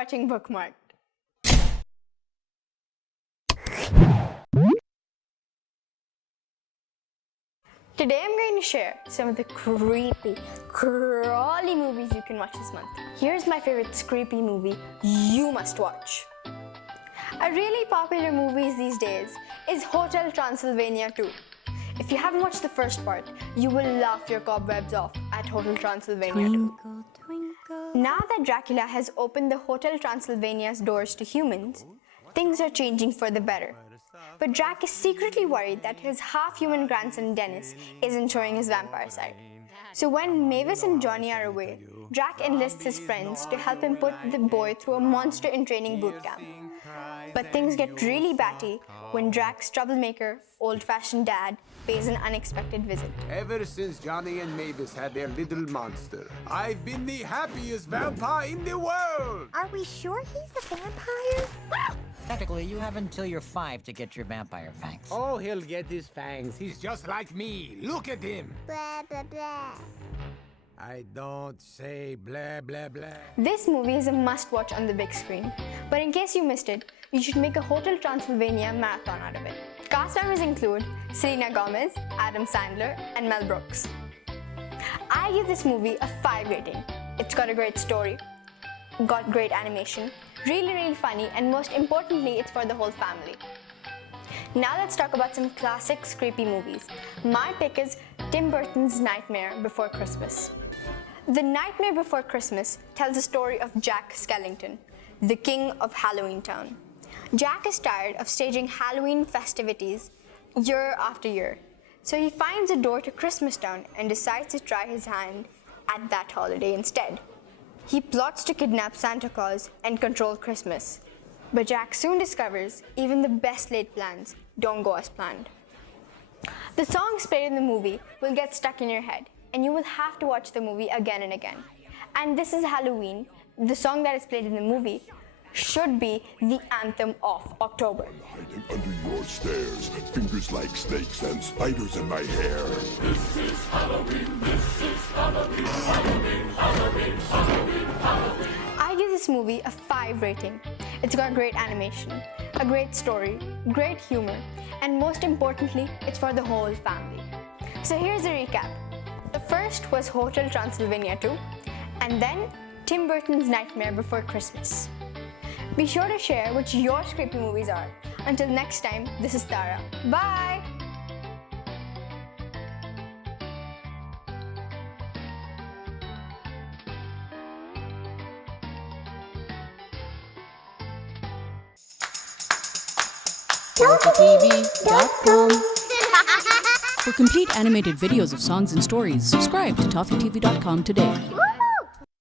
watching Bookmarked. Today I'm going to share some of the creepy, crawly movies you can watch this month. Here's my favorite creepy movie you must watch. A really popular movie these days is Hotel Transylvania 2. If you haven't watched the first part, you will laugh your cobwebs off at Hotel Transylvania 2. Twinkle, twinkle. Now that Dracula has opened the Hotel Transylvania's doors to humans, things are changing for the better. But Drac is secretly worried that his half-human grandson Dennis isn't showing his vampire side. So when Mavis and Johnny are away, Drac enlists his friends to help him put the boy through a monster-in-training boot camp. But things get really batty when Drac's troublemaker, old-fashioned dad pays an unexpected visit. Ever since Johnny and Mavis had their little monster, I've been the happiest vampire in the world! Are we sure he's a vampire? Technically, you have until you're 5 to get your vampire fangs. Oh, he'll get his fangs. He's just like me. Look at him. Blah, blah, blah. I don't say blah, blah, blah. This movie is a must-watch on the big screen. But in case you missed it, you should make a Hotel Transylvania marathon out of it. Cast members include Selena Gomez, Adam Sandler, and Mel Brooks. I give this movie a 5 rating. It's got a great story, got great animation, really funny, and most importantly, it's for the whole family. Now let's talk about some classic creepy movies. My pick is Tim Burton's Nightmare Before Christmas. The Nightmare Before Christmas tells the story of Jack Skellington, the king of Halloween Town. Jack is tired of staging Halloween festivities year after year, so he finds a door to Christmas Town and decides to try his hand at that holiday instead. He plots to kidnap Santa Claus and control Christmas. But Jack soon discovers even the best laid plans don't go as planned. The songs played in the movie will get stuck in your head, and you will have to watch the movie again and again. And This Is Halloween, the song that is played in the movie, should be the anthem of October. Hiding under your stairs, fingers like snakes and spiders in my hair. This is Halloween, this is Halloween, Halloween, Halloween, Halloween, Halloween. I give this movie a 5 rating. It's got great animation, a great story, great humor, and most importantly, it's for the whole family. So here's a recap. The first was Hotel Transylvania 2, and then Tim Burton's Nightmare Before Christmas. Be sure to share which your creepy movies are. Until next time, this is Tara. Bye! ToffeeTV.com. For complete animated videos of songs and stories, subscribe to ToffeeTV.com today.